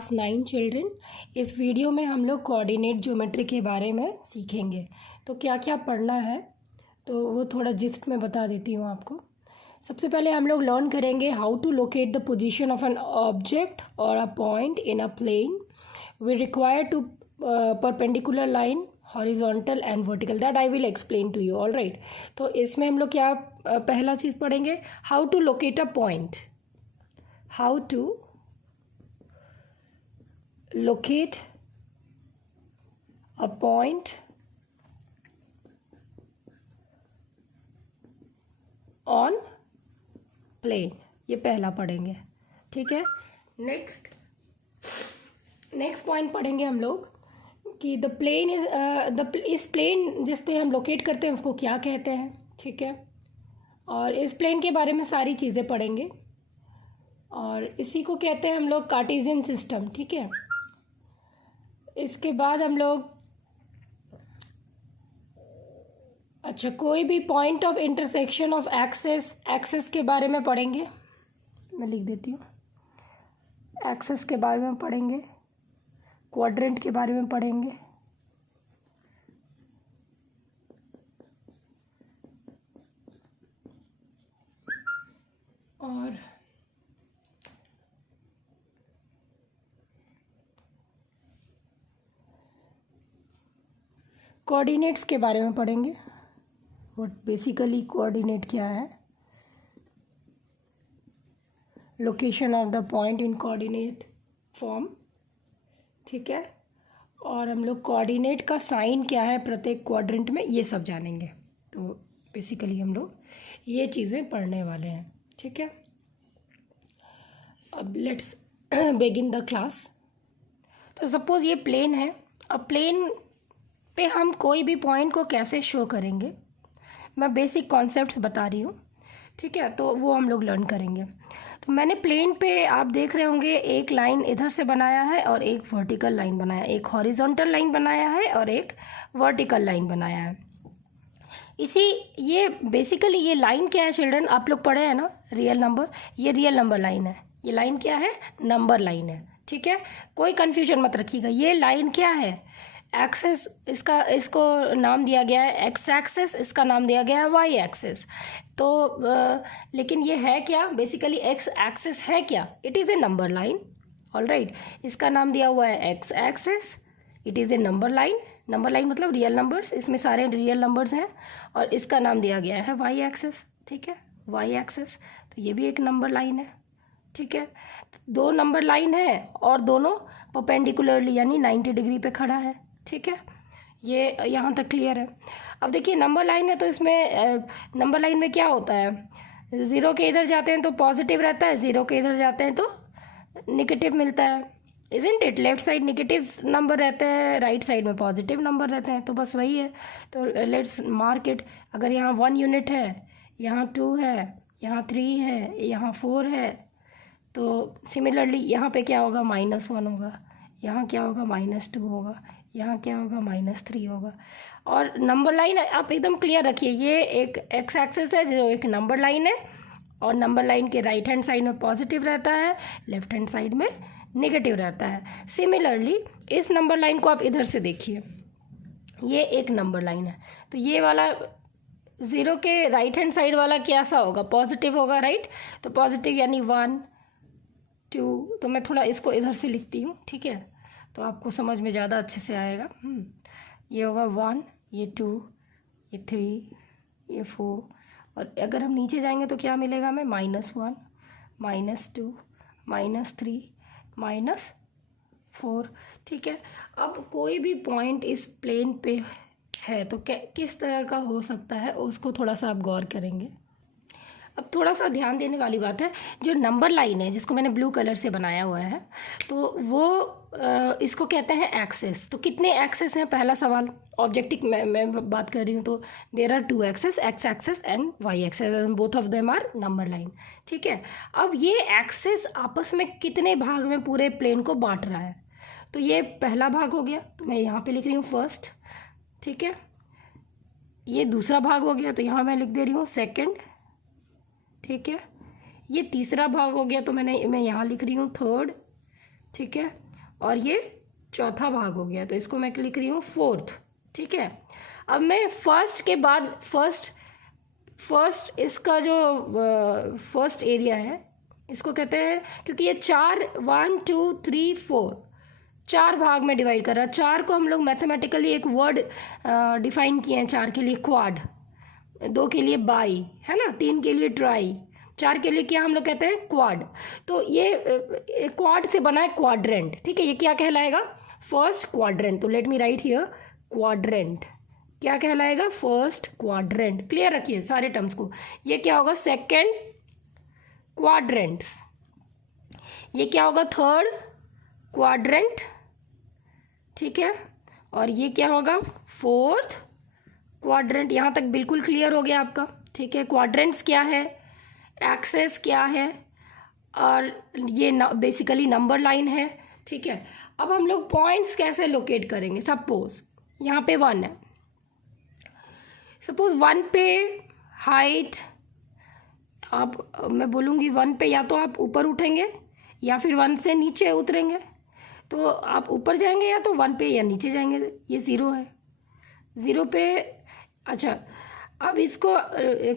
Class 9 children. इस video में हम लोग कोऑर्डिनेट ज्योमेट्री के बारे में सीखेंगे। तो क्या क्या पढ़ना है तो वो थोड़ा जिस्ट में बता देती हूँ आपको। सबसे पहले हम लोग लर्न करेंगे how to locate the position of an object और a point in a plane. We require to perpendicular line, horizontal and vertical, that I will explain to you. All right. तो इसमें हम लोग क्या पहला चीज़ पढ़ेंगे, how to locate a point. How to locate a point on plane, ये पहला पढ़ेंगे। ठीक है। नेक्स्ट पॉइंट पढ़ेंगे हम लोग कि द प्लेन इज इस प्लेन जिस पे हम लोकेट करते हैं उसको क्या कहते हैं। ठीक है। और इस प्लेन के बारे में सारी चीज़ें पढ़ेंगे और इसी को कहते हैं हम लोग कार्टेशियन सिस्टम। ठीक है। इसके बाद हम लोग कोई भी point of intersection of axes के बारे में पढ़ेंगे। मैं लिख देती हूँ। एक्सेस के बारे में पढ़ेंगे, क्वाड्रेंट के बारे में पढ़ेंगे, और कोऑर्डिनेट्स के बारे में पढ़ेंगे। व्हाट बेसिकली कोऑर्डिनेट क्या है, location of the point in coordinate form. ठीक है। और हम लोग कोऑर्डिनेट का साइन क्या है प्रत्येक क्वाड्रेंट में, ये सब जानेंगे। तो बेसिकली हम लोग ये चीज़ें पढ़ने वाले हैं। ठीक है। अब लेट्स बिगिन द क्लास। तो सपोज़ ये प्लेन है। अब प्लेन पे हम कोई भी पॉइंट को कैसे शो करेंगे, मैं बेसिक कॉन्सेप्ट्स बता रही हूँ। ठीक है। तो वो हम लोग लर्न करेंगे। तो मैंने प्लेन पे आप देख रहे होंगे एक लाइन इधर से बनाया है और एक वर्टिकल लाइन बनाया, एक हॉरिजॉन्टल लाइन बनाया है और एक वर्टिकल लाइन बनाया है। ये बेसिकली ये लाइन क्या है चिल्ड्रन, आप लोग पढ़े हैं ना रियल नंबर, ये रियल नंबर लाइन है। ये लाइन क्या है, नंबर लाइन है। ठीक है। कोई कन्फ्यूजन मत रखिएगा। ये लाइन क्या है, एक्सेस, इसको नाम दिया गया है एक्स एक्सेस, इसका नाम दिया गया है वाई एक्सेस। तो लेकिन ये है क्या, बेसिकली एक्स एक्सेस है क्या, it is a number line. All right. इसका नाम दिया हुआ है X axes, it is a number line. Number line मतलब रियल नंबर्स, इसमें सारे रियल नंबर्स हैं। और इसका नाम दिया गया है वाई एक्सेस। ठीक है, वाई एक्सेस। तो ये भी एक नंबर लाइन है। ठीक है। तो दो नंबर लाइन है और दोनों परपेंडिकुलरली यानी 90 डिग्री पे खड़ा है। ठीक है। ये यहाँ तक क्लियर है। अब देखिए नंबर लाइन है तो इसमें नंबर लाइन में क्या होता है, ज़ीरो के इधर जाते हैं तो पॉजिटिव रहता है, ज़ीरो के इधर जाते हैं तो निगेटिव मिलता है। Isn't it, left side negative number रहते हैं, राइट साइड में पॉजिटिव नंबर रहते हैं। तो बस वही है। तो लेट्स मार्क इट। अगर यहाँ 1 यूनिट है, यहाँ 2 है, यहाँ 3 है, यहाँ 4 है, तो सिमिलरली यहाँ पे क्या होगा, -1 होगा, यहाँ क्या होगा, -2 होगा, यहाँ क्या होगा, -3 होगा। और नंबर लाइन आप एकदम क्लियर रखिए, ये एक एक्स एक्सेस है जो एक नंबर लाइन है और नंबर लाइन के राइट हैंड साइड में पॉजिटिव रहता है, लेफ्ट हैंड साइड में नेगेटिव रहता है। सिमिलरली इस नंबर लाइन को आप इधर से देखिए, ये एक नंबर लाइन है। तो ये वाला ज़ीरो के राइट हैंड साइड वाला कैसा होगा, पॉजिटिव होगा, राइट। तो पॉजिटिव यानी 1 2। तो मैं थोड़ा इसको इधर से लिखती हूँ। ठीक है। तो आपको समझ में ज़्यादा अच्छे से आएगा। ये होगा 1, ये 2, ये 3, ये 4। और अगर हम नीचे जाएंगे तो क्या मिलेगा हमें, -1 -2 -3 -4। ठीक है। अब कोई भी पॉइंट इस प्लेन पे है तो किस तरह का हो सकता है उसको थोड़ा सा आप गौर करेंगे। अब थोड़ा सा ध्यान देने वाली बात है, जो नंबर लाइन है जिसको मैंने ब्लू कलर से बनाया हुआ है, तो वो इसको कहते हैं एक्सेस। तो कितने एक्सेस हैं, पहला सवाल। ऑब्जेक्टिव मैं बात कर रही हूँ तो there are 2 axes, X axes and Y axes, both of them are number line. ठीक है। अब ये एक्सेस आपस में कितने भाग में पूरे प्लेन को बांट रहा है, तो ये पहला भाग हो गया, तो मैं यहाँ पे लिख रही हूँ फर्स्ट। ठीक है। ये दूसरा भाग हो गया तो यहाँ मैं लिख दे रही हूँ सेकेंड। ठीक है। ये तीसरा भाग हो गया तो मैं यहाँ लिख रही हूँ थर्ड। ठीक है। और ये चौथा भाग हो गया, तो इसको मैं लिख रही हूँ फोर्थ। ठीक है, अब मैं फर्स्ट के बाद फर्स्ट इसका जो फर्स्ट एरिया है इसको कहते हैं, क्योंकि ये 4 1 2 3 4 4 भाग में डिवाइड कर रहा है। 4 को हम लोग मैथमेटिकली एक वर्ड डिफाइन किए हैं, 4 के लिए क्वाड, 2 के लिए बाई, है ना, 3 के लिए ट्राई, 4 के लिए क्या हम लोग कहते हैं क्वाड। तो ये क्वाड से बना है क्वाड्रेंट। ठीक है, ये क्या कहलाएगा, फर्स्ट क्वाड्रेंट। तो let me right here quadrant, क्या कहलाएगा, फर्स्ट क्वाड्रेंट। क्लियर रखिए सारे टर्म्स को। ये क्या होगा, सेकंड क्वाड्रेंट्स। ये क्या होगा, थर्ड क्वाड्रेंट। ठीक है, और ये क्या होगा, फोर्थ क्वाड्रेंट। यहाँ तक बिल्कुल क्लियर हो गया आपका। ठीक है, क्वाड्रेंट्स क्या है, एक्सेस क्या है, और ये बेसिकली नंबर लाइन है। ठीक है, अब हम लोग पॉइंट्स कैसे लोकेट करेंगे। सपोज यहाँ पे 1 है, सपोज 1 पे हाइट, आप मैं बोलूँगी 1 पे या तो आप ऊपर उठेंगे या फिर 1 से नीचे उतरेंगे। तो आप ऊपर जाएंगे या तो 1 पे या नीचे जाएंगे। ये 0 है, 0 पे। अच्छा, अब इसको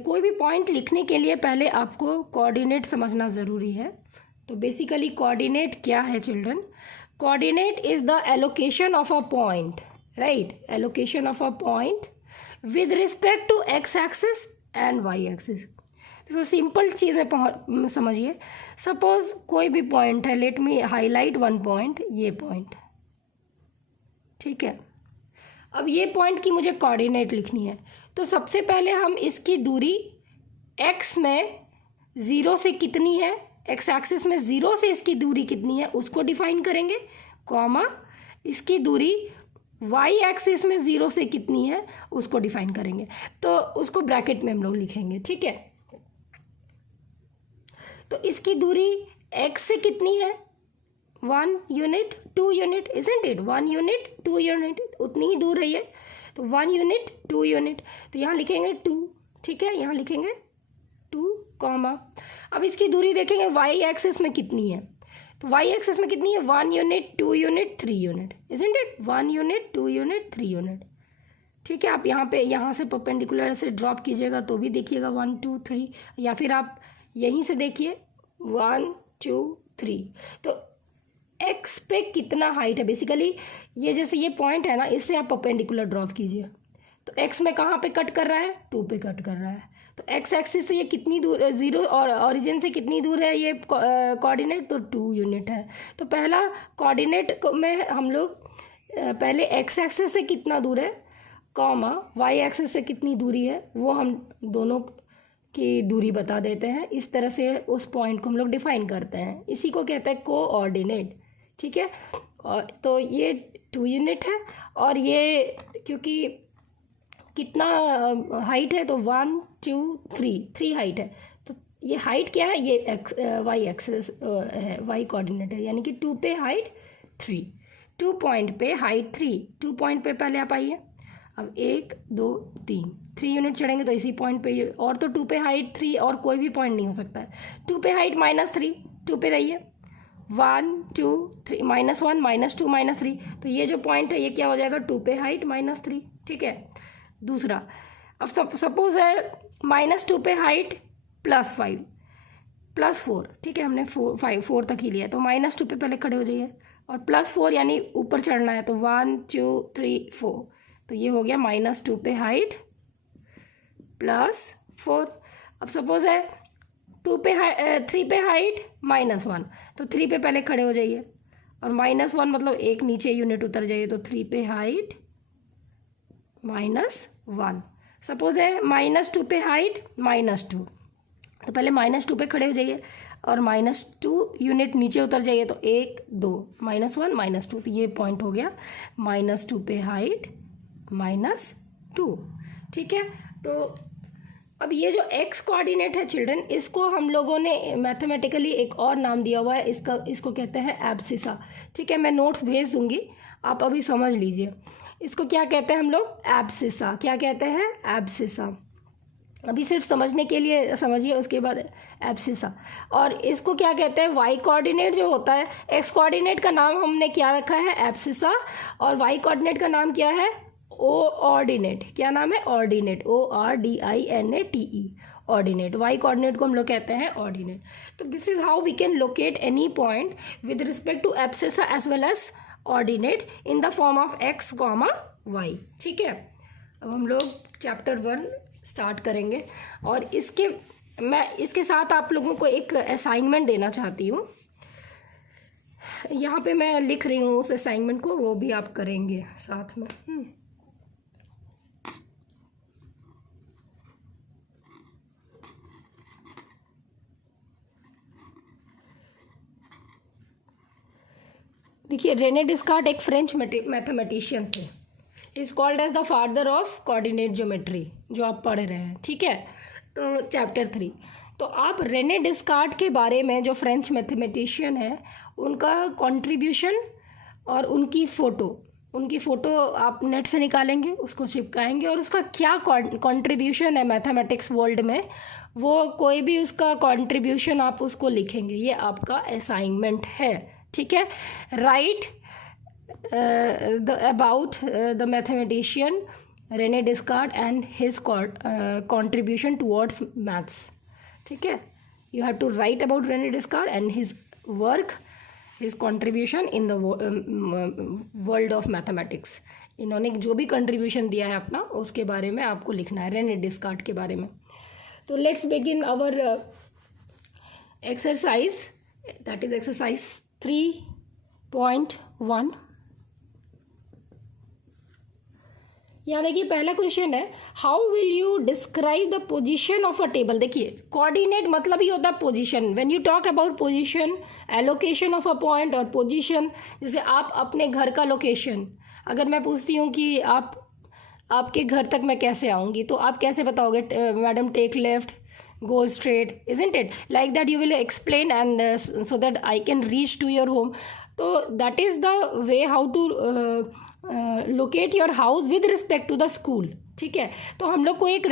कोई भी पॉइंट लिखने के लिए पहले आपको कोऑर्डिनेट समझना ज़रूरी है। तो बेसिकली कोऑर्डिनेट क्या है children, coordinate is the allocation of a point, right, allocation of a point with respect to X axis and Y axis. तो सिंपल चीज़ में समझिए। सपोज कोई भी पॉइंट है, लेट मी हाईलाइट 1 पॉइंट, ये पॉइंट। ठीक है, अब ये पॉइंट की मुझे कोऑर्डिनेट लिखनी है। तो सबसे पहले हम इसकी दूरी एक्स में 0 से कितनी है, एक्स एक्सिस में 0 से इसकी दूरी कितनी है उसको डिफाइन करेंगे, कॉमा इसकी दूरी वाई एक्सिस में 0 से कितनी है उसको डिफाइन करेंगे। तो उसको ब्रैकेट में हम लोग लिखेंगे। ठीक है, तो इसकी दूरी x से कितनी है, 1 unit 2 unit, isn't it, 1 unit 2 unit, उतनी ही दूर है ये। तो 1 यूनिट 2 यूनिट, तो यहाँ लिखेंगे 2। ठीक है, यहाँ लिखेंगे 2 कॉमा। अब इसकी दूरी देखेंगे वाई एक्सिस में कितनी है, तो वाई एक्सिस में कितनी है, 1 unit 2 unit 3 unit, isn't it, 1 unit 2 unit 3 unit. ठीक है, आप यहाँ से परपेंडिकुलर से ड्रॉप कीजिएगा तो भी देखिएगा 1 2 3, या फिर आप यहीं से देखिए 1 2 3। तो x पे कितना हाइट है, बेसिकली ये जैसे ये पॉइंट है ना, इससे आप परपेंडिकुलर ड्रॉप कीजिए। तो x में कहाँ पे कट कर रहा है, 2 पे कट कर रहा है। तो x एक्सिस से ये कितनी दूर, 0 और ओरिजिन से कितनी दूर है ये कोऑर्डिनेट, तो 2 यूनिट है। तो पहला कोऑर्डिनेट में हम लोग पहले x एक्सिस से कितना दूर है, कॉमा y एक्सिस से कितनी दूरी है, वो हम दोनों की दूरी बता देते हैं। इस तरह से उस पॉइंट को हम लोग डिफाइन करते हैं, इसी को कहते हैं कोऑर्डिनेट। ठीक है, और तो ये 2 यूनिट है, और ये क्योंकि कितना हाइट है, तो 1 2 3 हाइट है। तो ये हाइट क्या है, ये वाई एक्सिस है, वाई कोऑर्डिनेट है, यानी कि 2 पे हाइट 3, 2 पॉइंट पे हाइट 3, 2 पॉइंट पे पहले आप आइए। अब 1 2 3 यूनिट चढ़ेंगे तो इसी पॉइंट पे, और तो 2 पे हाइट 3 और कोई भी पॉइंट नहीं हो सकता है। 2 पे हाइट -3, 2 पे रहिए, 1 2 3 -1 -2 -3, तो ये जो पॉइंट है ये क्या हो जाएगा, 2 पे हाइट -3। ठीक है, दूसरा, अब सपोज है -2 पे हाइट +5 +4। ठीक है, हमने 4 तक ही लिया, तो -2 पे पहले खड़े हो जाइए, और +4 यानी ऊपर चढ़ना है, तो 1 2 3 4, तो ये हो गया -2 पे हाइट +4। अब सपोज है 3 पे हाइट -1, तो 3 पे पहले खड़े हो जाइए, और -1 मतलब एक नीचे यूनिट उतर जाइए, तो 3 पे हाइट -1। सपोज है -2 पे हाइट -2, तो पहले -2 पे खड़े हो जाइए, और -2 यूनिट नीचे उतर जाइए, तो 1 2 -1 -2, तो ये पॉइंट हो गया -2 पे हाइट -2। ठीक है, तो अब ये जो x कोऑर्डिनेट है चिल्ड्रन, इसको हम लोगों ने मैथमेटिकली एक और नाम दिया हुआ है, इसको कहते हैं एब्सिसा। ठीक है, मैं नोट्स भेज दूंगी, आप अभी समझ लीजिए। इसको क्या कहते हैं हम लोग, एब्सिसा। क्या कहते हैं, एब्सिसा। अभी सिर्फ समझने के लिए समझिए, उसके बाद एब्सिसा। और इसको क्या कहते हैं, वाई कोऑर्डिनेट जो होता है, एक्स कोऑर्डिनेट का नाम हमने क्या रखा है, एब्सिसा, और वाई कोऑर्डिनेट का नाम क्या है, ओ ऑर्डिनेट। क्या नाम है, ordinate, ORDINATE, ordinate. Y coordinate को हम लोग कहते हैं ऑर्डिनेट। तो this is how we can locate any point with respect to abscissa as well as ordinate in the form of X comma Y. ठीक है, अब हम लोग चैप्टर 1 स्टार्ट करेंगे, और मैं इसके साथ आप लोगों को एक असाइनमेंट देना चाहती हूँ। यहाँ पे मैं लिख रही हूँ उस असाइनमेंट को, वो भी आप करेंगे साथ में। देखिए, रेने डिस्कार्ट एक फ्रेंच मैथमेटिशियन थे। Is called as the father of coordinate geometry, जो आप पढ़ रहे हैं। ठीक है, तो चैप्टर 3। तो आप रेने डिस्कार्ट के बारे में, जो फ्रेंच मैथमेटिशियन है, उनका कंट्रीब्यूशन और उनकी फ़ोटो आप नेट से निकालेंगे, उसको चिपकाएंगे, और उसका क्या कंट्रीब्यूशन है मैथमेटिक्स वर्ल्ड में, वो कोई भी उसका कंट्रीब्यूशन आप उसको लिखेंगे। ये आपका असाइनमेंट है। ठीक है, right about the mathematician Rene Descartes and his contribution towards maths. ठीक है, you have to write about Rene Descartes and his work, his contribution in the world of mathematics. इन्होंने जो भी कंट्रीब्यूशन दिया है अपना, उसके बारे में आपको लिखना है, रेने डिस्कार्ट के बारे में। तो let's begin our exercise, that is exercise 3.1। यहाँ देखिए, पहला क्वेश्चन है, how will you describe the position of a table. देखिए, कोऑर्डिनेट मतलब ही होता है position. When you talk about position, allocation of a point और पोजीशन, जैसे आप अपने घर का लोकेशन, अगर मैं पूछती हूँ कि आपके घर तक मैं कैसे आऊँगी, तो आप कैसे बताओगे, madam take left, go straight, isn't it like that, you will explain and so that I can reach to your home. तो that is the way how to locate your house with respect to the school. ठीक है, तो हम लोग को एक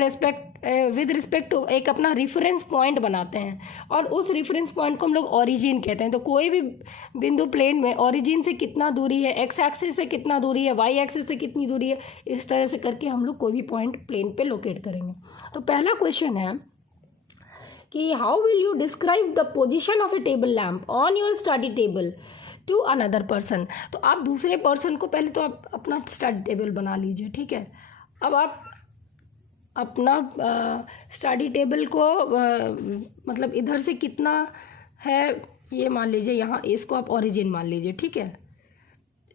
with respect to एक अपना रेफरेंस पॉइंट बनाते हैं, और उस रेफरेंस पॉइंट को हम लोग ओरिजिन कहते हैं। तो कोई भी बिंदु प्लेन में ओरिजिन से कितना दूरी है, एक्स एक्सिस से कितना दूरी है, वाई एक्सिस से कितनी दूरी है, इस तरह से करके हम लोग कोई भी पॉइंट प्लेन पे लोकेट करेंगे। तो पहला क्वेश्चन है कि how will you describe the position of a table lamp on your study table to another person. तो आप दूसरे पर्सन को, पहले तो आप अपना स्टडी टेबल बना लीजिए। ठीक है, अब आप अपना स्टडी टेबल को मतलब इधर से कितना है ये मान लीजिए, यहाँ इसको आप ओरिजिन मान लीजिए। ठीक है,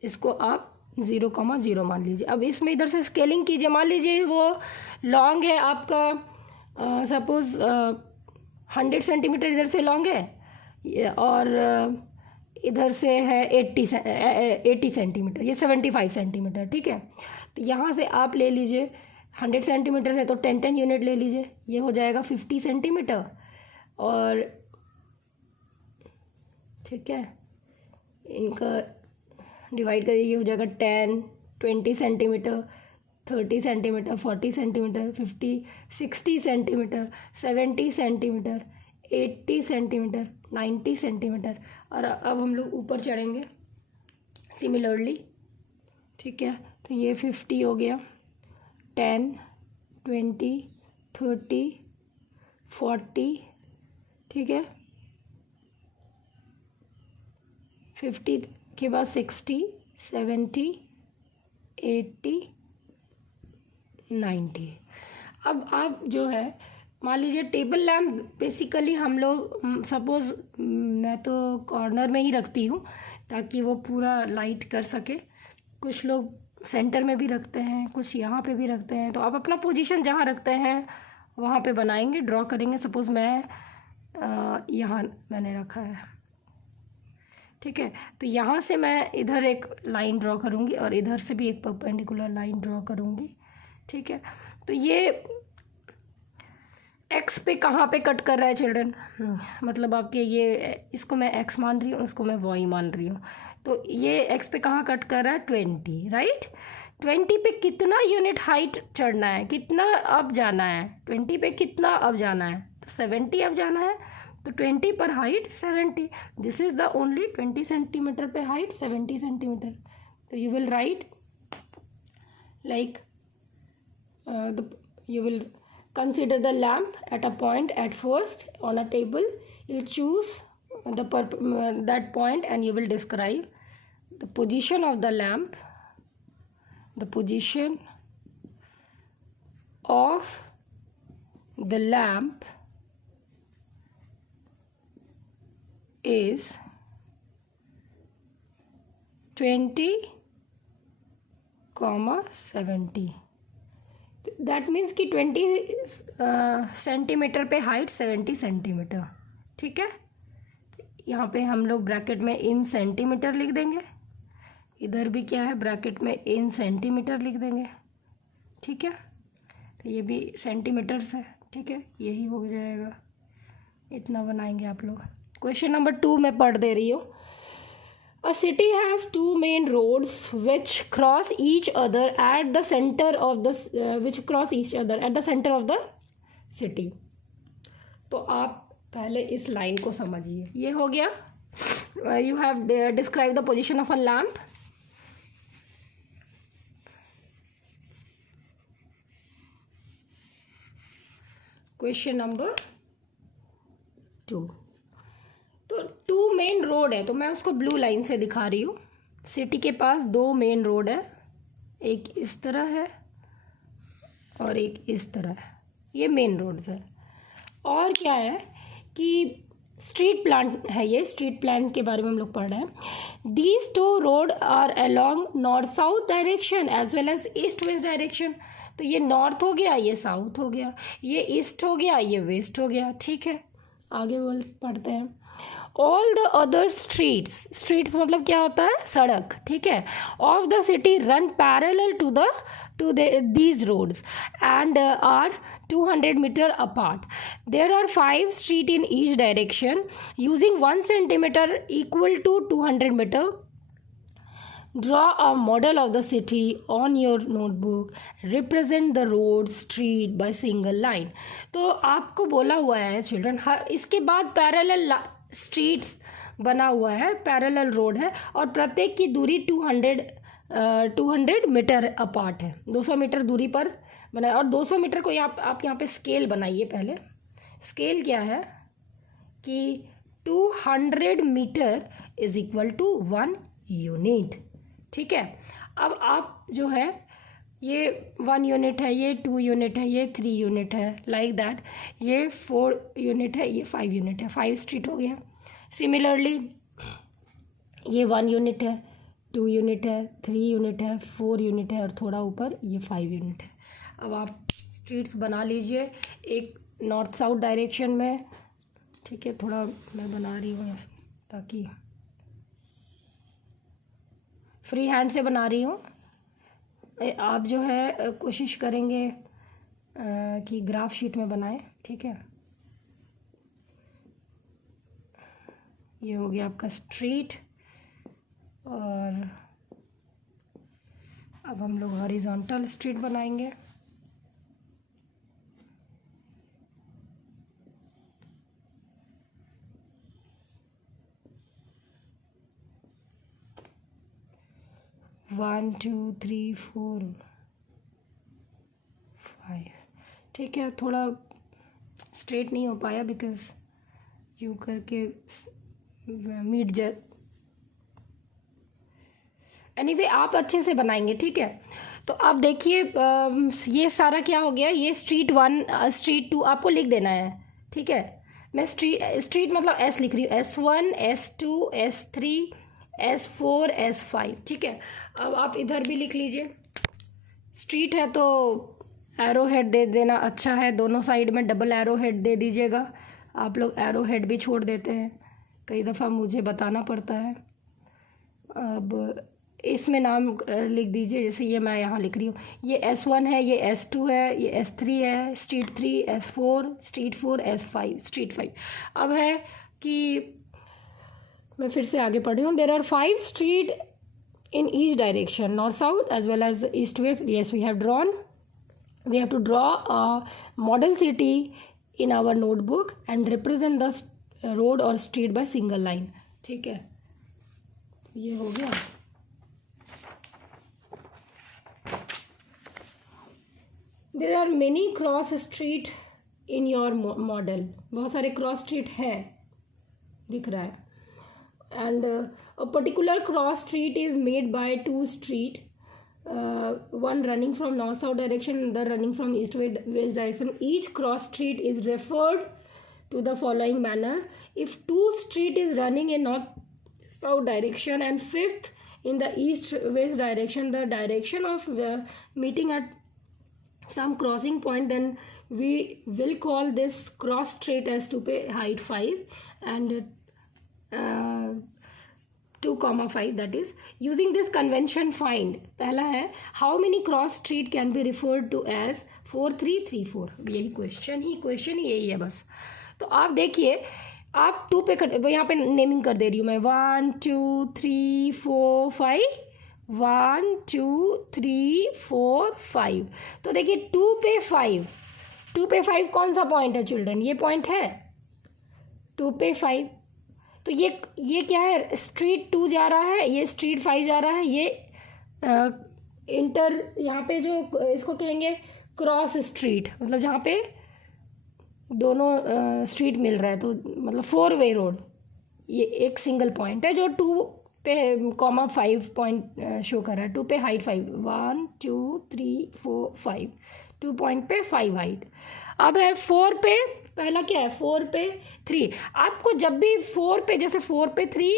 इसको आप 0,0 मान लीजिए। अब इसमें इधर से स्केलिंग कीजिए, मान लीजिए वो लॉन्ग है आपका, सपोज 100 सेंटीमीटर इधर से लॉन्ग है, और इधर से है 80 सेंटीमीटर, ये 75 सेंटीमीटर। ठीक है, तो यहाँ से आप ले लीजिए, 100 सेंटीमीटर है तो 10 यूनिट ले लीजिए, ये हो जाएगा 50 सेंटीमीटर। और ठीक है, इनका डिवाइड करिए, ये हो जाएगा 10, 20 centimetre, 30 centimetre, 40 centimetre, 50, 60 centimetre, 70 centimetre, 80 centimetre, 90 centimetre. और अब हम लोग ऊपर चढ़ेंगे सिमिलरली। ठीक है, तो ये 50 हो गया, 10, 20, 30, 40। ठीक है, 50 के बाद 60, 70, 80, 90। अब आप जो है, मान लीजिए टेबल लैम्प बेसिकली हम लोग, सपोज़ मैं तो कॉर्नर में ही रखती हूँ ताकि वो पूरा लाइट कर सके। कुछ लोग सेंटर में भी रखते हैं, कुछ यहाँ पे भी रखते हैं। तो आप अपना पोजीशन जहाँ रखते हैं वहाँ पे बनाएंगे, ड्रॉ करेंगे। सपोज़ मैं यहाँ मैंने रखा है। ठीक है, तो यहाँ से मैं इधर एक लाइन ड्रॉ करूँगी और इधर से भी एक परपेंडिकुलर लाइन ड्रॉ करूँगी। ठीक है, तो ये एक्स पे कहाँ पे कट कर रहा है चिल्ड्रन, मतलब आपके ये, इसको मैं एक्स मान रही हूँ, इसको मैं वाई मान रही हूँ। तो ये एक्स पे कहाँ कट कर रहा है, 20, राइट। 20 पे कितना यूनिट हाइट चढ़ना है, कितना अप जाना है, 20 पे कितना अप जाना है, तो 70 अप जाना है, तो 20 पर height 70, this is the only 20 centimetre पे हाइट 70 सेंटीमीटर. तो you will right like you will consider the lamp at a point at first on a table. You'll choose that point and you will describe the position of the lamp. The position of the lamp is 20,70. That means कि 20 centimetre पे height 70 centimetre. ठीक है, यहाँ पे हम लोग bracket में इन centimetre लिख देंगे, इधर भी क्या है ब्रैकेट में इन सेंटीमीटर लिख देंगे. ठीक है, तो ये भी सेंटीमीटर्स है. ठीक है, यही हो जाएगा, इतना बनाएंगे आप लोग. क्वेश्चन नंबर 2 मैं पढ़ दे रही हूँ. A city has two main roads which cross each other at the center of the city. तो आप पहले इस लाइन को समझिए. ये हो गया. You have described the position of a lamp. Question number 2. तो 2 मेन रोड है, तो मैं उसको ब्लू लाइन से दिखा रही हूँ. सिटी के पास 2 मेन रोड है, एक इस तरह है और एक इस तरह है. ये मेन रोड्स है. और क्या है कि स्ट्रीट प्लान है, ये स्ट्रीट प्लान के बारे में हम लोग पढ़ रहे हैं. These 2 road are along north south direction as well as east west direction. तो ये नॉर्थ हो गया, ये साउथ हो गया, ये ईस्ट हो गया, ये वेस्ट हो गया. ठीक है, आगे पढ़ते हैं. ऑल द अदर स्ट्रीट्स मतलब क्या होता है, सड़क. ठीक है, of the city run parallel to these roads and are 200 meter apart. There are 5 streets in each direction using 1 centimeter equal to 200 meter. Draw a model of the city on your notebook. Represent the road street by single line. तो आपको बोला हुआ है children, इसके बाद parallel streets बना हुआ है, पैरेलल रोड है और प्रत्येक की दूरी 200 मीटर अपार्ट है. 200 मीटर दूरी पर बनाए. और 200 मीटर को आप यहाँ पे स्केल बनाइए. पहले स्केल क्या है कि 200 metre is equal to 1 unit. ठीक है, अब आप जो है ये 1 यूनिट है, ये 2 यूनिट है, ये 3 यूनिट है, लाइक दैट. ये 4 यूनिट है, ये 5 यूनिट है. 5 स्ट्रीट हो गया. सिमिलरली ये 1 यूनिट है, 2 यूनिट है, 3 यूनिट है, 4 यूनिट है और थोड़ा ऊपर ये 5 यूनिट है. अब आप स्ट्रीट्स बना लीजिए एक नॉर्थ साउथ डायरेक्शन में. ठीक है, थोड़ा मैं बना रही हूँ ताकि फ्री हैंड से बना रही हूँ. आप जो है कोशिश करेंगे कि ग्राफ शीट में बनाएं. ठीक है, ये हो गया आपका स्ट्रीट. और अब हम लोग हॉरिजॉन्टल स्ट्रीट बनाएंगे. वन 2 3 4 5. ठीक है, थोड़ा स्ट्रेट नहीं हो पाया बिकॉज यूँ करके मीट जा. एनीवे आप अच्छे से बनाएंगे. ठीक है, तो आप देखिए ये सारा क्या हो गया. ये स्ट्रीट 1 स्ट्रीट 2 आपको लिख देना है. ठीक है, मैं स्ट्रीट मतलब S लिख रही हूँ. S1 S2 S3 S4 S5. ठीक है, अब आप इधर भी लिख लीजिए. स्ट्रीट है तो एरो हेड दे देना अच्छा है. दोनों साइड में डबल एरो हेड दे दीजिएगा. आप लोग एरो हेड भी छोड़ देते हैं, कई दफ़ा मुझे बताना पड़ता है. अब इसमें नाम लिख दीजिए, जैसे ये मैं यहाँ लिख रही हूँ. ये S1 है, ये S2 है, ये S3 है, street 3 S4, street 4 S5, street 5. अब है कि मैं फिर से आगे पढ़ रही हूँ. There are 5 street in each direction, north south as well as east west. Yes, we have to draw a model city in our notebook and represent the road or street by single line. ठीक है, ये हो गया. There are many cross street in your model. बहुत सारे cross street है, दिख रहा है. And a particular cross street is made by two street, one running from north south direction, another running from east west direction. Each cross street is referred to the following manner. If two street is running in north south direction and fifth in the east west direction, the direction of the meeting at some crossing point, then we will call this cross street as 2 height 5 and 2,5. That is, using this convention find. पहला है how many cross street can be referred to as 4 3 3 4. यही question यही है बस. तो आप देखिए, आप 2 पे यहाँ पे नेमिंग कर दे रही हूँ मैं. 1 2 3 4 5. 1 2 3 4 5. तो देखिए 2 पे 5 कौन सा पॉइंट है चिल्ड्रन? ये पॉइंट है 2 पे 5. तो ये क्या है? स्ट्रीट 2 जा रहा है, ये स्ट्रीट 5 जा रहा है. ये इंटर यहाँ पे जो इसको कहेंगे क्रॉस स्ट्रीट, मतलब जहाँ पे दोनों स्ट्रीट मिल रहा है, तो मतलब 4 वे रोड. ये एक सिंगल पॉइंट है जो 2 पे 5 पॉइंट शो कर रहा है. 2 पे हाइट 5. 1 2 3 4 5. 2 पॉइंट पे 5 हाइट. अब है 4 पे, पहला क्या है? 4 पे 3. आपको जब भी 4 पे, जैसे 4 पे 3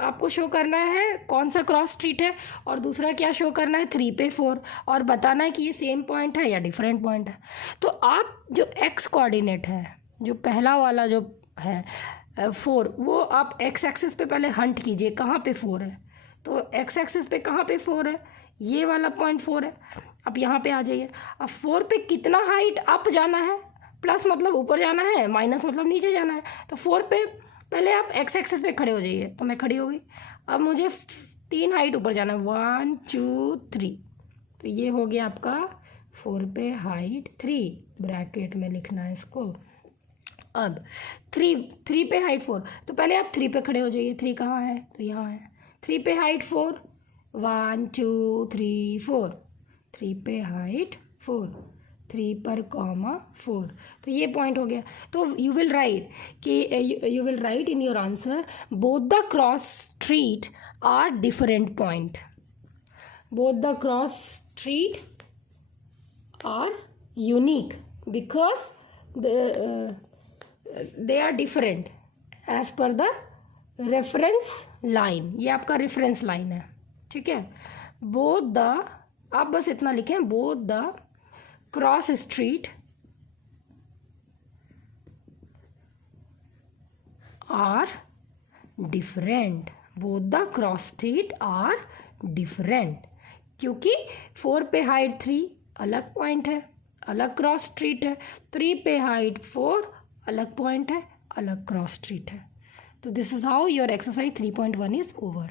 आपको शो करना है कौन सा क्रॉस स्ट्रीट है, और दूसरा क्या शो करना है? 3 पे 4, और बताना है कि ये सेम पॉइंट है या डिफरेंट पॉइंट है. तो आप जो एक्स कोऑर्डिनेट है, जो पहला वाला जो है 4, वो आप एक्स एक्सिस पे पहले हंट कीजिए कहाँ पे 4 है. तो एक्स एक्सिस पे कहाँ पे 4 है? ये वाला पॉइंट 4 है. अब यहाँ पे आ जाइए. अब 4 पे कितना हाइट अप जाना है? प्लस मतलब ऊपर जाना है, माइनस मतलब नीचे जाना है. तो 4 पे पहले आप एक्स एक्सिस पे खड़े हो जाइए. तो मैं खड़ी हो गई. अब मुझे 3 हाइट ऊपर जाना है. 1 2 3. तो ये हो गया आपका 4 पे हाइट 3. ब्रैकेट में लिखना है इसको. अब 3 पे हाइट 4. तो पहले आप 3 पे खड़े हो जाइए. 3 कहाँ है? तो यहाँ है. 3 पे हाइट 4. 1 2 3 4. 3 पे हाइट 4. 3 पर कॉमा 4. तो ये पॉइंट हो गया. तो यू विल राइट कि you will write in your answer both the cross street are different point. Both the cross street are unique because they are different as per the reference line. ये आपका reference line है. ठीक है. Both the, आप बस इतना लिखें, both the cross street are different. Both the cross street are different, क्योंकि 4 पे हाइट 3 अलग पॉइंट है, अलग क्रॉस स्ट्रीट है. 3 पे हाइट 4 अलग पॉइंट है, अलग क्रॉस स्ट्रीट है. तो this is how your exercise 3.1 is over.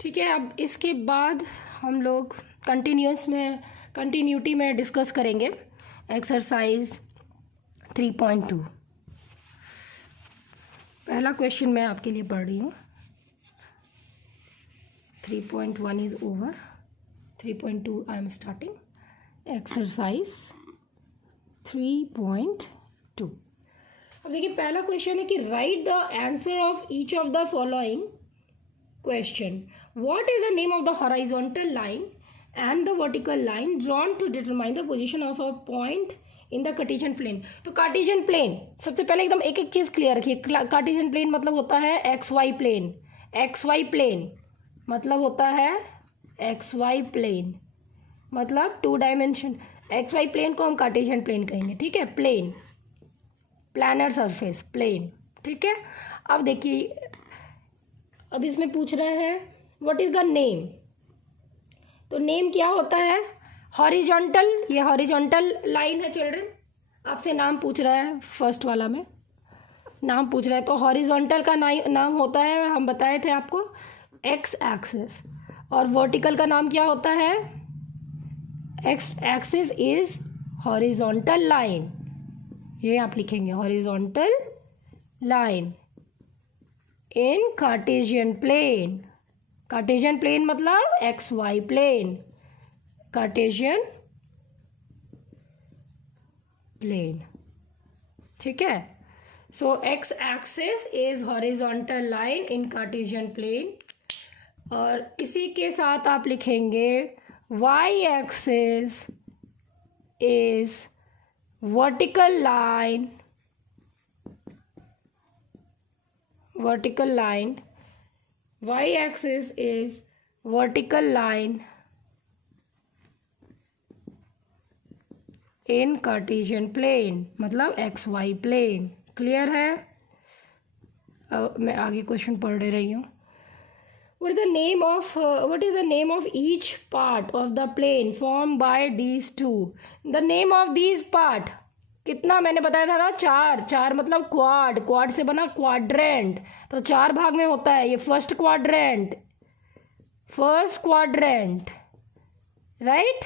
ठीक है. अब इसके बाद हम लोग कंटिन्यूटी में डिस्कस करेंगे एक्सरसाइज 3.2. पहला क्वेश्चन मैं आपके लिए पढ़ रही हूँ. 3.1 is over. 3.2 I am starting. Exercise 3.2. अब देखिए, पहला क्वेश्चन है कि right the answer of each of the following question. What is the name of the horizontal line and the vertical line drawn to determine the position of a point in the Cartesian plane. तो Cartesian plane सबसे पहले एकदम एक एक चीज़ clear रखिए. Cartesian plane मतलब होता है XY plane. XY plane मतलब होता है XY plane मतलब 2 डायमेंशन. XY plane को हम Cartesian plane कहेंगे. ठीक है. Plane, planar surface, plane. ठीक है. अब देखिए, अब इसमें पूछ रहा है व्हाट इज द नेम. तो नेम क्या होता है? हॉरिजॉन्टल. ये हॉरिजॉन्टल लाइन है चिल्ड्रन. आपसे नाम पूछ रहा है, फर्स्ट वाला में नाम पूछ रहा है. तो हॉरिजॉन्टल का नाम होता है, हम बताए थे आपको, एक्स एक्सिस, और वर्टिकल का नाम क्या होता है? X axis is horizontal line, ये आप लिखेंगे horizontal line in Cartesian plane. Cartesian plane मतलब X Y plane, Cartesian plane, ठीक है। So X axis is horizontal line in Cartesian plane, और इसी के साथ आप लिखेंगे Y axis is vertical line, vertical line, y axis is vertical line in Cartesian plane, मतलब एक्स वाई प्लेन। क्लियर है? अब मैं आगे क्वेश्चन पढ़ रही हूँ। what is the name of each part of the plane formed by these two? the name of these part, कितना मैंने बताया था ना, चार। चार मतलब क्वाड, क्वाड से बना क्वाड्रेंट, तो चार भाग में होता है। ये first quadrant, right,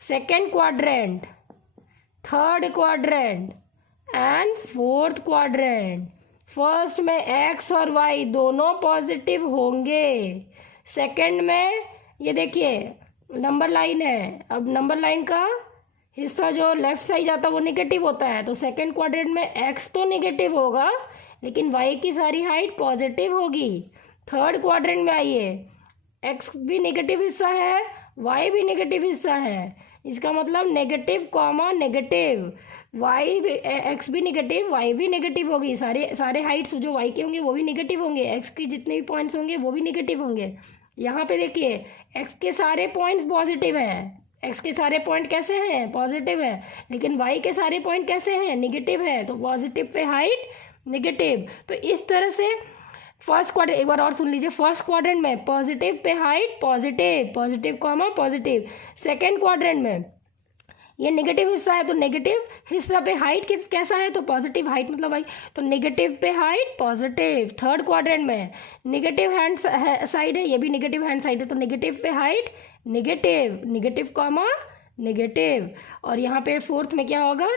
second quadrant, third quadrant and fourth quadrant. First में एक्स और वाई दोनों पॉजिटिव होंगे। सेकंड में ये देखिए नंबर लाइन है, अब नंबर लाइन का हिस्सा जो लेफ्ट साइड जाता है वो निगेटिव होता है, तो सेकंड क्वाड्रेंट में एक्स तो निगेटिव होगा लेकिन वाई की सारी हाइट पॉजिटिव होगी। थर्ड क्वाड्रेंट में आइए, एक्स भी निगेटिव हिस्सा है, वाई भी निगेटिव हिस्सा है, इसका मतलब negative comma negative, Y X भी निगेटिव, वाई भी निगेटिव होगी। सारे हाइट्स जो वाई के होंगे वो भी निगेटिव होंगे, एक्स के जितने भी पॉइंट्स होंगे वो भी निगेटिव होंगे। यहाँ पे देखिए एक्स के सारे पॉइंट्स पॉजिटिव हैं, एक्स के सारे पॉइंट कैसे हैं? पॉजिटिव है, लेकिन वाई के सारे पॉइंट कैसे हैं? निगेटिव है, तो पॉजिटिव पे हाइट निगेटिव। तो इस तरह से फर्स्ट क्वाड्रेंट, एक बार और सुन लीजिए, फर्स्ट क्वाड्रेंट में positive pay height positive, positive comma positive. Second quadrant में ये नेगेटिव हिस्सा है तो नेगेटिव हिस्सा पे हाइट कैसा है? तो पॉजिटिव हाइट मतलब वाई, तो नेगेटिव पे हाइट पॉजिटिव। थर्ड क्वाड्रेंट में नेगेटिव हैंड साइड है, ये भी नेगेटिव हैंड साइड है, तो नेगेटिव पे height negative, negative comma negative. और यहाँ पे फोर्थ में क्या होगा?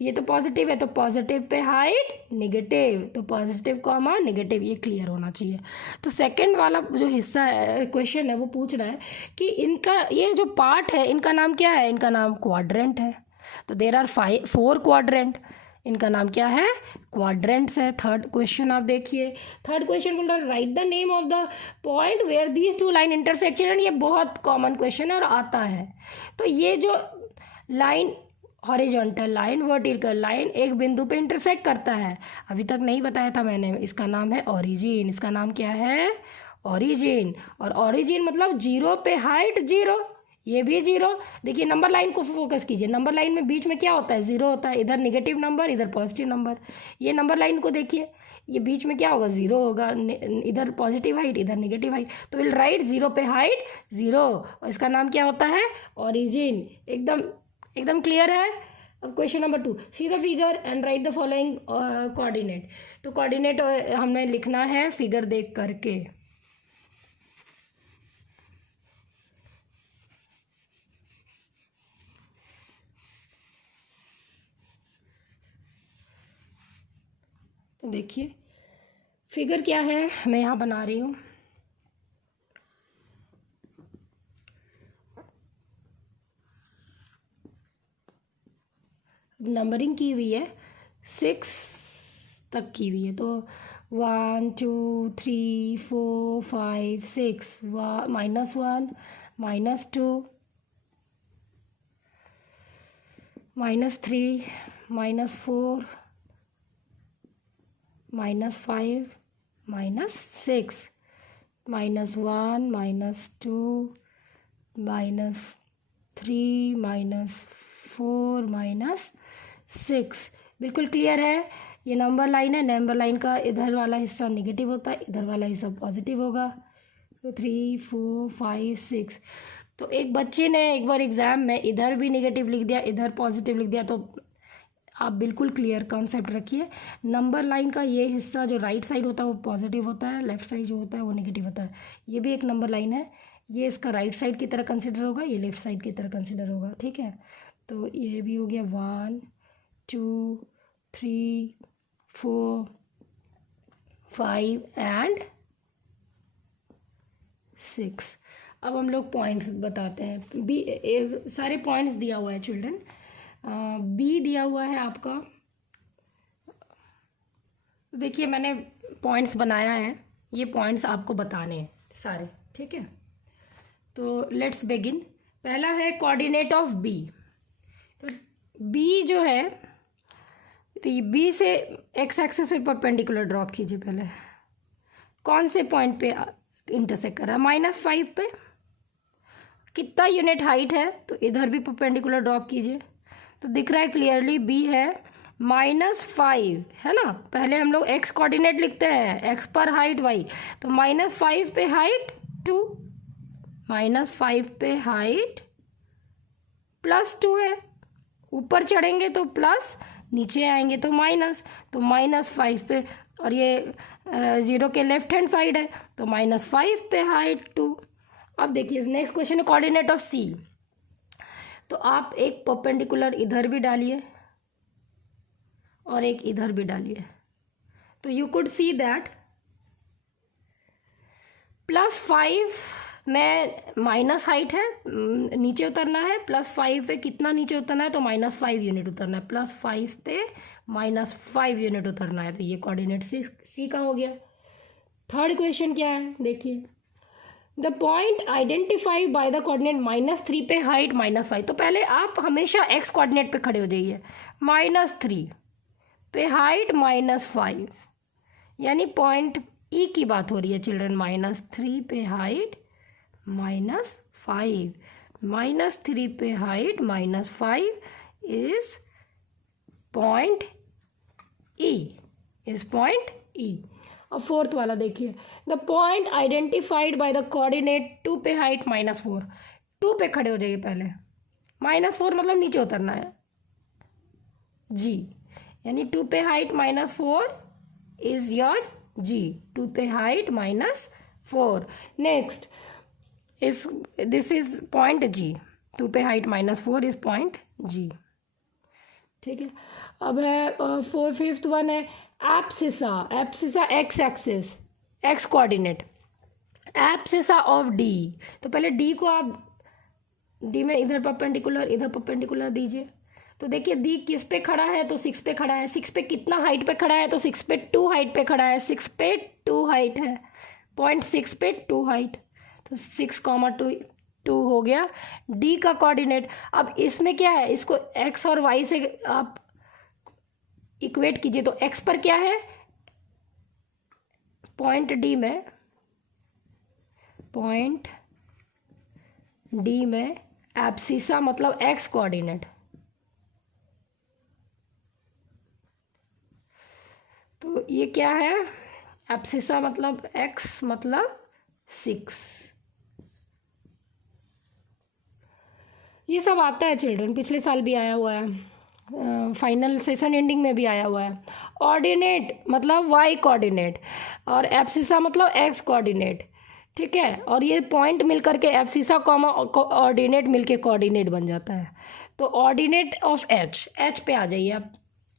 ये तो पॉजिटिव है तो पॉजिटिव पे हाइट नेगेटिव, तो पॉजिटिव कॉमा नेगेटिव, ये क्लियर होना चाहिए। तो सेकंड वाला जो हिस्सा है क्वेश्चन है वो पूछ रहा है कि इनका ये जो पार्ट है इनका नाम क्या है? इनका नाम क्वाड्रेंट है। तो देयर आर 4 क्वाड्रेंट, इनका नाम क्या है? क्वाड्रेंट्स है। थर्ड क्वेश्चन आप देखिए, थर्ड क्वेश्चन बोल रहा है write the name of the point where these two line intersection. ये बहुत कॉमन क्वेश्चन है और आता है। तो ये जो line horizontal line, vertical line एक बिंदु पे इंटरसेक्ट करता है, अभी तक नहीं बताया था मैंने, इसका नाम है ओरिजिन। इसका नाम क्या है? ओरिजिन। और ओरिजिन मतलब जीरो पे हाइट जीरो, ये भी जीरो। देखिए नंबर लाइन को फोकस कीजिए, नंबर लाइन में बीच में क्या होता है? जीरो होता है, इधर नेगेटिव नंबर इधर पॉजिटिव नंबर। ये नंबर लाइन को देखिए, ये बीच में क्या होगा? जीरो होगा, इधर पॉजिटिव हाइट इधर नेगेटिव हाइट, तो विल राइट जीरो पे हाइट जीरो, और इसका नाम क्या होता है? ओरिजिन। एकदम क्लियर है। अब question number 2, see the figure and right the following coordinate. तो कोऑर्डिनेट हमें लिखना है फिगर देख करके। तो देखिए फिगर क्या है, मैं यहाँ बना रही हूँ। नंबरिंग की हुई है 6 तक की हुई है, तो 1 2 3 4 5 6, -1 -2 -3 -4 -5 -6, -1 -2 -3 -4 -6। बिल्कुल क्लियर है। ये नंबर लाइन है, नंबर लाइन का इधर वाला हिस्सा नेगेटिव होता है, इधर वाला हिस्सा पॉजिटिव होगा। तो 3 4 5 6। तो एक बच्चे ने एक बार एग्जाम में इधर भी नेगेटिव लिख दिया इधर पॉजिटिव लिख दिया, तो आप बिल्कुल क्लियर कॉन्सेप्ट रखिए। नंबर लाइन का ये हिस्सा जो राइट साइड होता है वो पॉजिटिव होता है, लेफ्ट साइड जो होता है वो नेगेटिव होता है। ये भी एक नंबर लाइन है, ये इसका राइट साइड की तरह कंसिडर होगा, ये लेफ्ट साइड की तरह कंसिडर होगा, ठीक है। तो ये भी हो गया 1 2 3 4 5 एंड 6। अब हम लोग पॉइंट्स बताते हैं। बी सारे पॉइंट्स दिया हुआ है चिल्ड्रन। बी दिया हुआ है आपका, तो देखिए मैंने पॉइंट्स बनाया है, ये पॉइंट्स आपको बताने हैं सारे, ठीक है। तो लेट्स बिगिन। पहला है कोऑर्डिनेट ऑफ बी। तो बी जो है, तो ये बी से एक्स एक्सिस पे परपेंडिकुलर ड्रॉप कीजिए। पहले कौन से पॉइंट पे इंटरसेक्ट कर रहा है? -5 पे। कितना यूनिट हाइट है? तो इधर भी परपेंडिकुलर ड्रॉप कीजिए। तो दिख रहा है क्लियरली बी है -5, है ना। पहले हम लोग एक्स कोऑर्डिनेट लिखते हैं, एक्स पर हाइट वाई, तो -5 पे हाइट 2, -5 पे हाइट +2 है। ऊपर चढ़ेंगे तो प्लस, नीचे आएंगे तो माइनस, तो -5 पे, और ये 0 के लेफ्ट हैंड साइड है, तो -5 पे हाइट 2। अब देखिए नेक्स्ट क्वेश्चन है कोऑर्डिनेट ऑफ सी। तो आप एक परपेंडिकुलर इधर भी डालिए और एक इधर भी डालिए, तो यू कुड सी दैट +5 में माइनस हाइट है, नीचे उतरना है, +5 पे कितना नीचे उतरना है? तो -5 यूनिट उतरना है। +5 पे -5 यूनिट उतरना है, तो ये कोऑर्डिनेट सी का हो गया। थर्ड क्वेश्चन क्या है देखिए, the point identify by the coordinate -3 पे हाइट -5। तो पहले आप हमेशा एक्स कोऑर्डिनेट पे खड़े हो जाइए। -3 पे हाइट -5, यानी पॉइंट ई की बात हो रही है चिल्ड्रन। -3 पे हाइट -5, -3 पे height -5 is point E, is point ई। और फोर्थ वाला देखिए, the point identified by the coordinate 2 पे हाइट -4। 2 पे खड़े हो जाइए पहले, -4 मतलब नीचे उतरना है जी, यानी 2 पे हाइट -4 इज योर जी, 2 पे हाइट -4। नेक्स्ट इस दिस इज पॉइंट जी, 2 पे हाइट -4 इज पॉइंट जी, ठीक है। अब है फिफ्थ वन है abscissa. Abscissa x axis, x coordinate, abscissa of D. तो पहले डी को आप, डी में इधर परपेंडिकुलर दीजिए। तो देखिए डी किस पे खड़ा है? तो 6 पे खड़ा है। 6 पे कितना हाइट पे खड़ा है? तो 6 पे 2 हाइट पे खड़ा है। 6 पे 2 हाइट है, 0.6 पे 2 हाइट, तो 6,2 हो गया डी का कोऑर्डिनेट। अब इसमें क्या है, इसको एक्स और वाई से आप इक्वेट कीजिए। तो एक्स पर क्या है? पॉइंट डी में एब्सिसा मतलब एक्स कोऑर्डिनेट, तो ये क्या है? एब्सिसा मतलब एक्स मतलब 6। ये सब आता है चिल्ड्रन, पिछले साल भी आया हुआ है, फाइनल सेशन एंडिंग में भी आया हुआ है। ऑर्डिनेट मतलब वाई कोऑर्डिनेट और एब्सिसा मतलब एक्स कोऑर्डिनेट, ठीक है। और ये पॉइंट मिल करके एब्सिसा कॉमा ऑर्डिनेट मिलके कोऑर्डिनेट बन जाता है। तो ऑर्डिनेट ऑफ एच पे आ जाइए आप।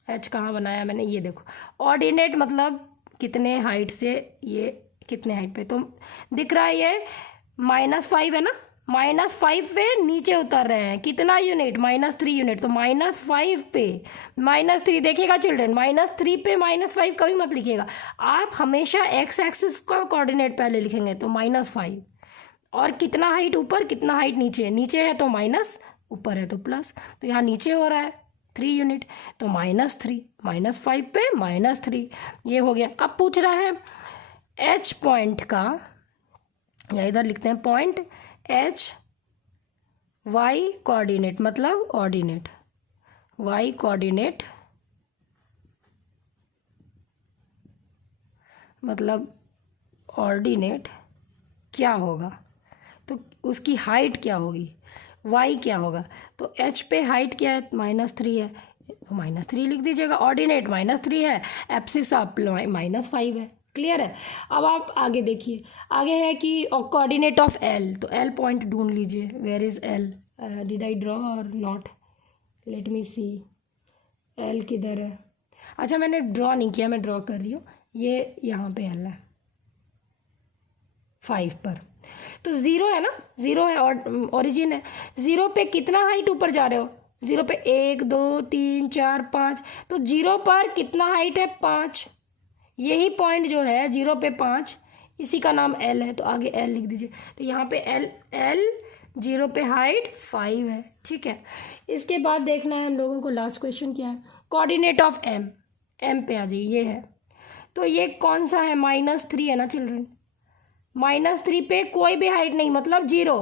एच कहाँ बनाया मैंने, ये देखो। ऑर्डिनेट मतलब कितने हाइट से, ये कितने हाइट पे, तो दिख रहा है ये -5 है ना, -5 पे नीचे उतर रहे हैं। कितना यूनिट? -3 यूनिट। तो -5 पे -3 देखिएगा चिल्ड्रन, -3 पे -5 कभी मत लिखिएगा आप, हमेशा एक्स एक्सिस का कोऑर्डिनेट पहले लिखेंगे। तो -5, और कितना हाइट ऊपर, कितना हाइट नीचे, नीचे है तो माइनस, ऊपर है तो प्लस, तो यहाँ नीचे हो रहा है 3 यूनिट, तो -3, -5 पे -3, ये हो गया। अब पूछ रहा है एच पॉइंट का, या इधर लिखते हैं पॉइंट एच वाई कोऑर्डिनेट मतलब ऑर्डिनेट, वाई कोऑर्डिनेट मतलब ऑर्डिनेट क्या होगा? तो उसकी हाइट क्या होगी, वाई क्या होगा? तो एच पे हाइट क्या है? -3 है, तो -3 लिख दीजिएगा। ऑर्डिनेट -3 है, एब्सिस आप -5 है। क्लियर है। अब आप आगे देखिए, आगे है कि कोऑर्डिनेट ऑफ एल, तो एल पॉइंट ढूंढ लीजिए। Where is L? Did I draw or not? Let me see, L किधर है? अच्छा मैंने ड्रॉ नहीं किया, मैं ड्रॉ कर रही हूँ। ये यहाँ पे एल है 5 पर, तो 0 है ना, 0 है और ओरिजिन है। 0 पे कितना हाइट ऊपर जा रहे हो? 0 पे 1 2 3 4 5, तो 0 पर कितना हाइट है? 5। यही पॉइंट जो है 0 पे 5, इसी का नाम एल है, तो आगे एल लिख दीजिए। तो यहाँ पे एल 0 पे हाइट 5 है। ठीक है, इसके बाद देखना है हम लोगों को लास्ट क्वेश्चन क्या है। कोऑर्डिनेट ऑफ एम, एम पे आ जाइए, ये है। तो ये कौन सा है? -3 है ना चिल्ड्रन। -3 पे कोई भी हाइट नहीं, मतलब 0।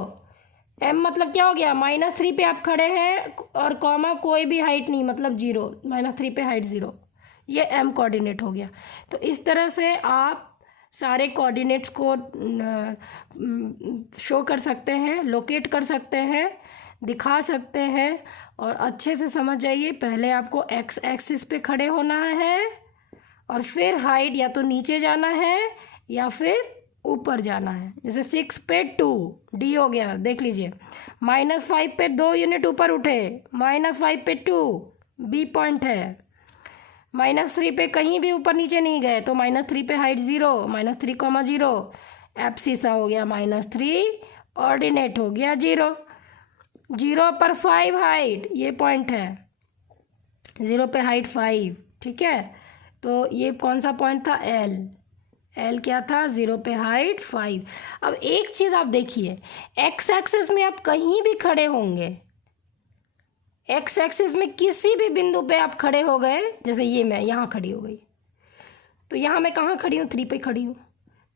एम मतलब क्या हो गया? -3 पे आप खड़े हैं और कॉमा कोई भी हाइट नहीं, मतलब 0। -3 पे हाइट 0, ये एम कोऑर्डिनेट हो गया। तो इस तरह से आप सारे कोऑर्डिनेट्स को शो कर सकते हैं, लोकेट कर सकते हैं, दिखा सकते हैं। और अच्छे से समझ जाइए, पहले आपको एक्स एक्सिस पे खड़े होना है और फिर हाइट या तो नीचे जाना है या फिर ऊपर जाना है। जैसे 6 पे 2 डी हो गया, देख लीजिए। -5 पे 2 यूनिट ऊपर उठे, -5 पे 2 बी पॉइंट है। -3 पे कहीं भी ऊपर नीचे नहीं गए, तो -3 पे हाइट 0, -3, 0 एब्सिसा हो गया -3, ऑर्डिनेट हो गया 0। 0 पर 5 हाइट, ये पॉइंट है। 0 पे हाइट 5, ठीक है। तो ये कौन सा पॉइंट था? एल। एल क्या था? 0 पे हाइट 5। अब एक चीज़ आप देखिए, एक्स एक्सिस में आप कहीं भी खड़े होंगे, एक्स एक्सिस में किसी भी बिंदु पे आप खड़े हो गए, जैसे ये मैं यहाँ खड़ी हो गई, तो यहाँ मैं कहाँ खड़ी हूँ? 3 पे खड़ी हूँ।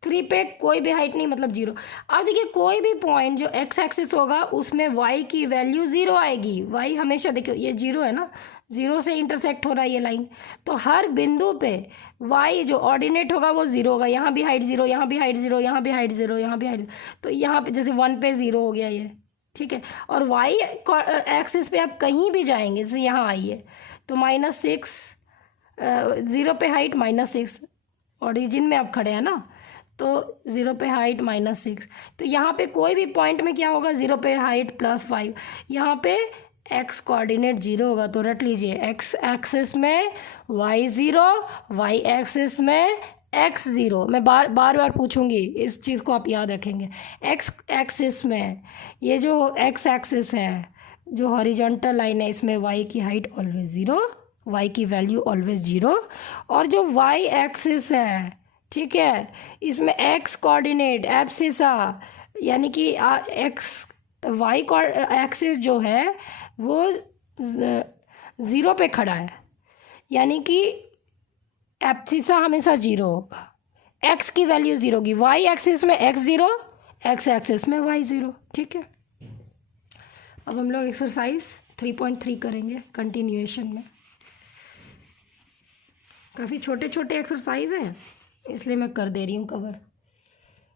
3 पे कोई भी हाइट नहीं, मतलब 0। अब देखिए, कोई भी पॉइंट जो एक्स एक्सिस होगा उसमें वाई की वैल्यू 0 आएगी। वाई हमेशा, देखिए ये 0 है ना, 0 से इंटरसेक्ट हो रहा है ये लाइन, तो हर बिंदु पे वाई जो ऑर्डिनेट होगा वो 0 होगा। यहाँ भी हाइट 0, यहाँ भी हाइट 0, यहाँ भी हाइट 0, यहाँ भी हाइट, तो यहाँ पे जैसे 1 पे 0 हो गया ये, ठीक है। और वाई एक्सिस पे आप कहीं भी जाएंगे, जैसे यहाँ आइए तो -6, 0 पे हाइट -6, ओरिजिन में आप खड़े हैं ना, तो 0 पे हाइट -6, तो यहाँ पे कोई भी पॉइंट में क्या होगा? 0 पे हाइट +5, यहाँ पे एक्स कोऑर्डिनेट 0 होगा। तो रट लीजिए, एक्स एक्सिस में y 0, वाई एक्सिस में x 0। मैं बार बार पूछूंगी, इस चीज़ को आप याद रखेंगे। एक्स एक्सिस में ये जो x एक्सिस है, जो हॉरिजॉन्टल लाइन है, इसमें y की हाइट ऑलवेज 0, y की वैल्यू ऑलवेज 0। और जो y एक्सिस है, ठीक है, इसमें x कोऑर्डिनेट एब्सिसा, यानी कि x y एक्सिस जो है वो 0 पे खड़ा है, यानी कि एब्सिसा हमेशा 0 होगा। x की वैल्यू 0 होगी, y एक्सिस में x 0, x एक्सिस में y 0, ठीक है। अब हम लोग एक्सरसाइज 3.3 करेंगे कंटिन्यूएशन में। काफ़ी छोटे छोटे एक्सरसाइज हैं, इसलिए मैं कर दे रही हूँ कवर।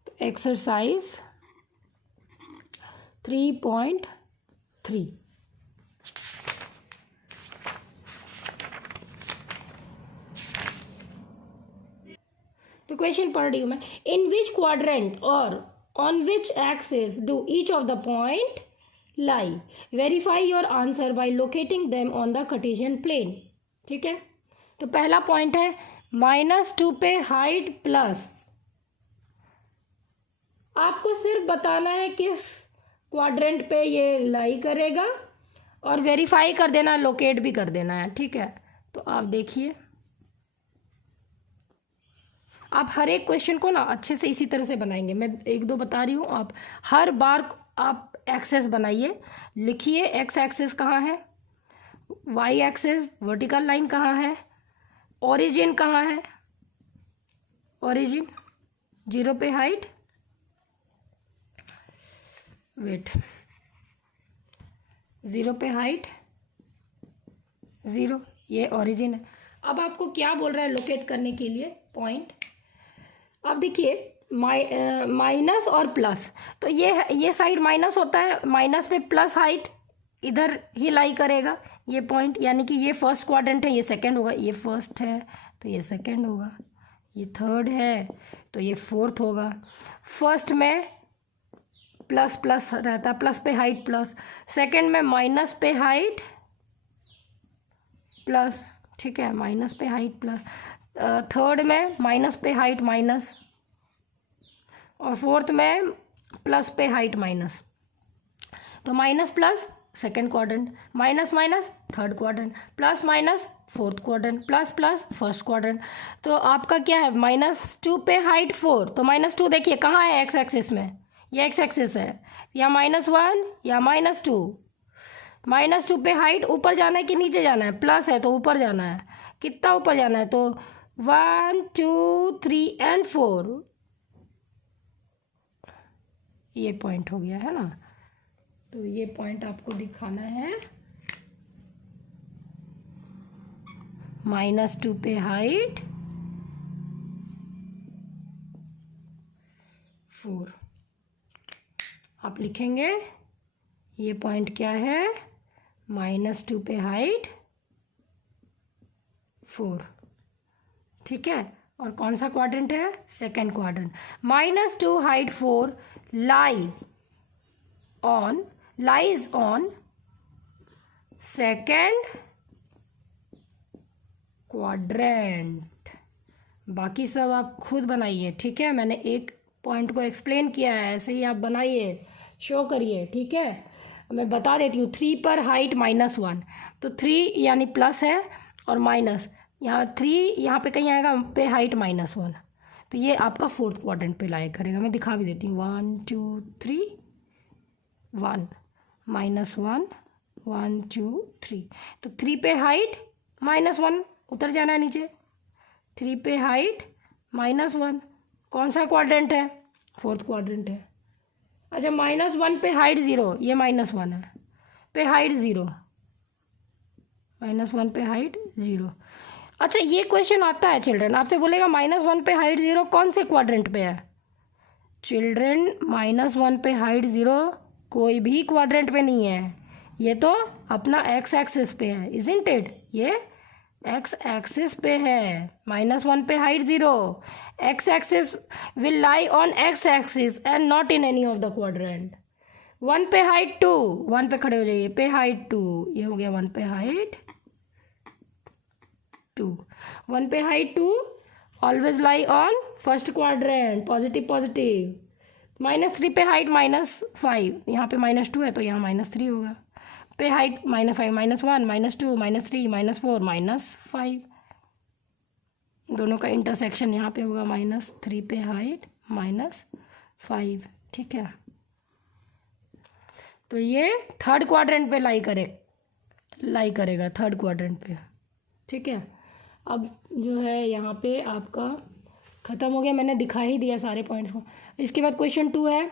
तो एक्सरसाइज 3.3, तो क्वेश्चन पढ़ रही हूँ मैं। इन विच क्वाड्रेंट और on which axis do each of the point lie? Verify your answer by locating them on the Cartesian plane. ठीक है, तो पहला पॉइंट है -2 पे हाइट प्लस। आपको सिर्फ बताना है किस क्वाड्रेंट पे ये लाई करेगा और वेरीफाई कर देना, लोकेट भी कर देना है। ठीक है, तो आप देखिए, आप हर एक क्वेश्चन को ना अच्छे से इसी तरह से बनाएंगे। मैं 1-2 बता रही हूँ, आप हर बार आप एक्सेस बनाइए, लिखिए एक्स एक्सेस कहाँ है, वाई एक्सेस वर्टिकल लाइन कहाँ है, ओरिजिन कहाँ है, ओरिजिन 0 पे हाइट, वेट 0 पे हाइट 0, ये ओरिजिन है। अब आपको क्या बोल रहा है लोकेट करने के लिए पॉइंट? अब देखिए माइनस और प्लस, तो ये साइड माइनस होता है, माइनस पे प्लस हाइट इधर ही लाई करेगा ये पॉइंट, यानी कि ये फर्स्ट क्वाड्रेंट है, ये सेकंड होगा, ये फर्स्ट है तो ये सेकंड होगा, ये थर्ड है तो ये फोर्थ होगा। फर्स्ट में प्लस प्लस रहता है, प्लस पे हाइट प्लस, सेकंड में माइनस पे हाइट प्लस, ठीक है, माइनस पे हाइट प्लस, थर्ड में माइनस पे हाइट माइनस, और फोर्थ में प्लस पे हाइट माइनस। तो minus plus second quadrant, minus minus third quadrant, plus minus fourth quadrant, plus plus first quadrant. तो आपका क्या है, -2 पे हाइट 4, तो -2 देखिए कहाँ है, एक्स एक्सिस में, ये एक्स एक्सिस है, या -1 या -2। -2 पे हाइट ऊपर जाना है कि नीचे जाना है, प्लस है तो ऊपर जाना है, कितना ऊपर जाना है, तो 1 2 3 एंड 4, ये पॉइंट हो गया है ना। तो ये पॉइंट आपको दिखाना है, -2 पे हाइट 4, आप लिखेंगे ये पॉइंट क्या है, -2 पे हाइट 4, ठीक है। और कौन सा क्वाड्रेंट है, second quadrant. -2 height 4 lies on second quadrant। बाकी सब आप खुद बनाइए, ठीक है, मैंने एक पॉइंट को एक्सप्लेन किया है, ऐसे ही आप बनाइए, शो करिए, ठीक है। मैं बता देती हूँ, 3 पर हाइट -1, तो 3 यानी प्लस है और माइनस, यहाँ 3 यहाँ पे कहीं आएगा पे हाइट -1, तो ये आपका फोर्थ क्वाड्रेंट पे लाया करेगा। मैं दिखा भी देती हूँ, 1 2 3 1 -1 1 2 3, तो 3 पे हाइट -1 उतर जाना है नीचे, 3 पे हाइट -1, कौन सा क्वाड्रेंट है, फोर्थ क्वाड्रेंट है। अच्छा, -1 पे हाइट 0, ये -1 है, पे हाइट 0, -1 पे हाइट 0। अच्छा, ये क्वेश्चन आता है चिल्ड्रन, आपसे बोलेगा -1 पे हाइट 0 कौन से क्वाड्रेंट पे है। चिल्ड्रन, -1 पे हाइट 0 कोई भी क्वाड्रेंट पे नहीं है, ये तो अपना एक्स एक्सिस पे है, इजंट इट, ये एक्स एक्सिस पे है। -1 पे height 0, x axis will lie on x axis and not in any of the quadrant. 1 पे हाइट 2, 1 पे खड़े हो जाइए, पे हाइट 2, ये हो गया 1 पे हाइट 2, 1 पे height 2 always lie on first quadrant, positive positive. -3 पे हाइट -5, यहाँ पे -2 है तो यहाँ -3 होगा, पे हाइट -5 -1 -2 -3 -4 -5, दोनों का इंटरसेक्शन यहाँ पे होगा, -3 पे हाइट -5, ठीक है। तो ये थर्ड क्वाड्रेंट पे लाई करेगा थर्ड क्वाड्रेंट पे, ठीक है। अब जो है यहाँ पे आपका ख़त्म हो गया, मैंने दिखा ही दिया सारे पॉइंट्स को। इसके बाद क्वेश्चन 2 है,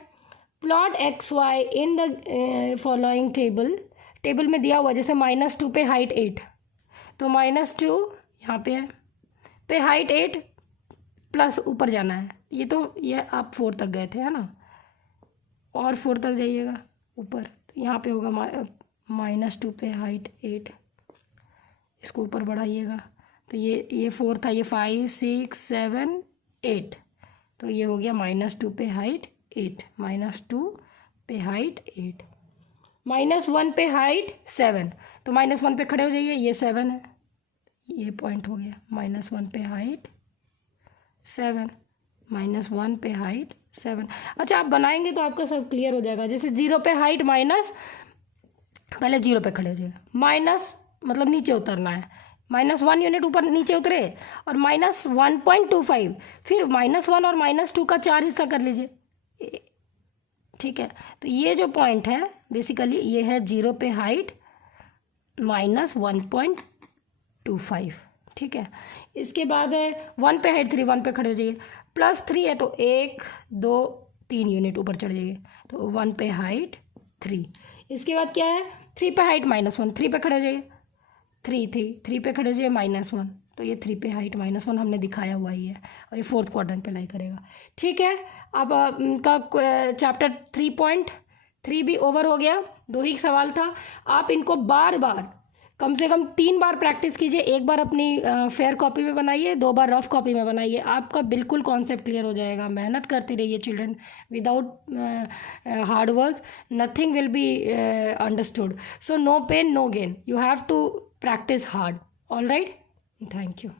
plot XY in the following table में दिया हुआ, जैसे -2 पे हाइट 8, तो -2 यहाँ पे है, पे हाइट 8 प्लस ऊपर जाना है, ये आप 4 तक गए थे, है ना, और 4 तक जाइएगा ऊपर, तो यहाँ पे होगा -2 पे हाइट 8, इसको ऊपर बढ़ाइएगा, तो ये 4 था, ये 5 6 7 8, तो ये हो गया -2 पे हाइट 8, -2 पे हाइट 8, -1 पे हाइट 7, तो -1 पे खड़े हो जाइए, ये 7 है, ये पॉइंट हो गया, -1 पे हाइट 7, -1 पे हाइट 7। अच्छा, आप बनाएंगे तो आपका सब क्लियर हो जाएगा। जैसे 0 पे हाइट माइनस, पहले 0 पे खड़े हो जाइए, माइनस मतलब नीचे उतरना है, -1 यूनिट ऊपर नीचे उतरे, और -1.25, फिर -1 और -2 का 4 हिस्सा कर लीजिए, ठीक है। तो ये जो पॉइंट है बेसिकली ये है 0 पे हाइट -1.25, ठीक है। इसके बाद है 1 पे हाइट 3, 1 पे खड़े हो जाइए, +3 है तो 1 2 3 यूनिट ऊपर चढ़ जाइए, तो 1 पे हाइट 3। इसके बाद क्या है, 3 पे हाइट -1, 3 पे खड़े हो जाइए, 3 पे खड़े हो जाइए, -1, तो ये 3 पे हाइट -1 हमने दिखाया हुआ ही है, और ये फोर्थ क्वाड्रेंट पे लाई करेगा, ठीक है। अब इनका चैप्टर 3.3 3 भी ओवर हो गया, 2 ही सवाल था। आप इनको बार बार कम से कम 3 बार प्रैक्टिस कीजिए। एक बार अपनी फेयर कॉपी में बनाइए, 2 बार रफ कॉपी में बनाइए, आपका बिल्कुल कॉन्सेप्ट क्लियर हो जाएगा। मेहनत करते रहिए children, without hard work nothing will be understood. So no pain no gain, you have to practise hard. All right, thank you.